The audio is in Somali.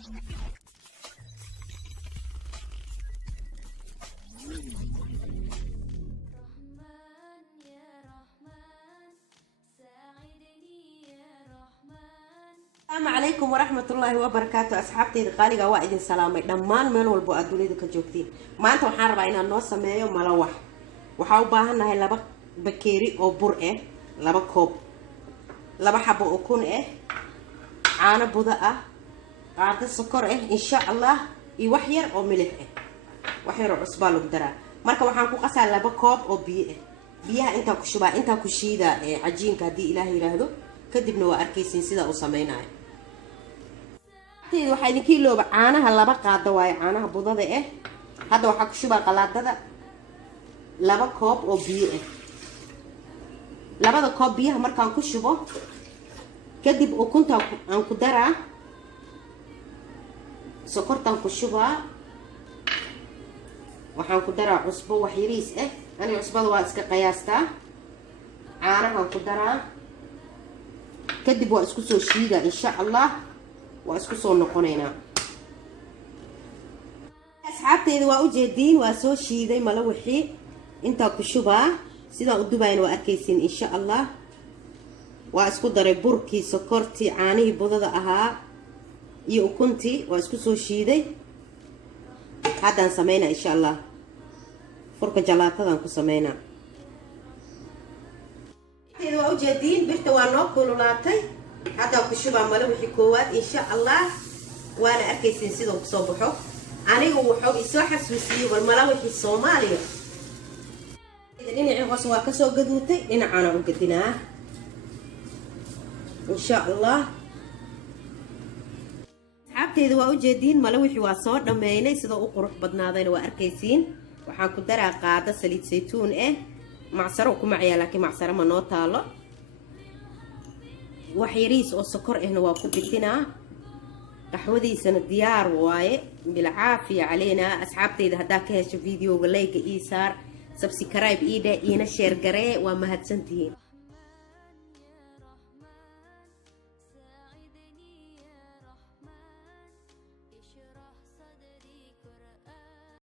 السلام عليكم ورحمة الله وبركاته. أصحابتي الغالية وائد سلامي دمان ميل والبو أدوليد كجوكتين ما أنت وحان ربعينا نو سميو ملوح وحاو باهنا هاي لبا بكيري أو بور لبا كوب لبا حبو أكون عانا بودا عاد السكر إن شاء الله يوحير أو ملح وحير عصبالو بدرا marka waxaan ku qasaa laba koob oo biyo biyaha inta ku shubaa inta ku shiida cajiinka hadii ilaahay yiraahdo kadibna waa arkaysiin sida uu sameeynayo waxaa idinka ilooba caanaha laba qaado waay caanaha budada hadda waxaa ku shubaa qalaadada laba koob oo biyo labada koob biyaha markaan ku shubo kadib ukunta aan ku daraa sokortan ku shubaa waxaan ku daraa cusbo wax yariis ani cusbada waa iska qiyaastaa caanaha ku daraa kadib waa isku soo shiidaa insha Allah waa isku soo noqonaynaa asxaabteyda waa u jeediin waa soo shiiday mala wixii inta ku shubaa sida u dubayna waa arkaysiin insha Allah waa isku daray burkii sokortii caanihii budada ahaa iyo ukuntii waa isku soo shiiday haddaan sameynaa insha Allah furka jalaatadan ku sameynaa waa u jeediin birta waa noo kululaatay haddaan ku shubaa mala wixii koowaad insha Allah waana arkaysiin sida uu soo baxo anigu wuxuu isoo xasuusiyay bal mala wixii Soomaaliya dhinacii hoos waa ka soo gaduutay dhinacana u gadinaa insha Allah asxaabteyda waa u jeediin mala wixii waa soo dhameynay sida uu qurux badnaadayna waa arkaysiin waxaan ku daraa qaado saliid saytuun macsaro ku macaya laakiin macsaro ma noo taalo wax yariis oo sokor waa ku bitinaa qaxwadiisana diyaar waaye bil caafiya caleena asxaabteyda hadaa ka hesho videoga like ii saar subscribe ii dheh ina share garee waa mahadsantihiin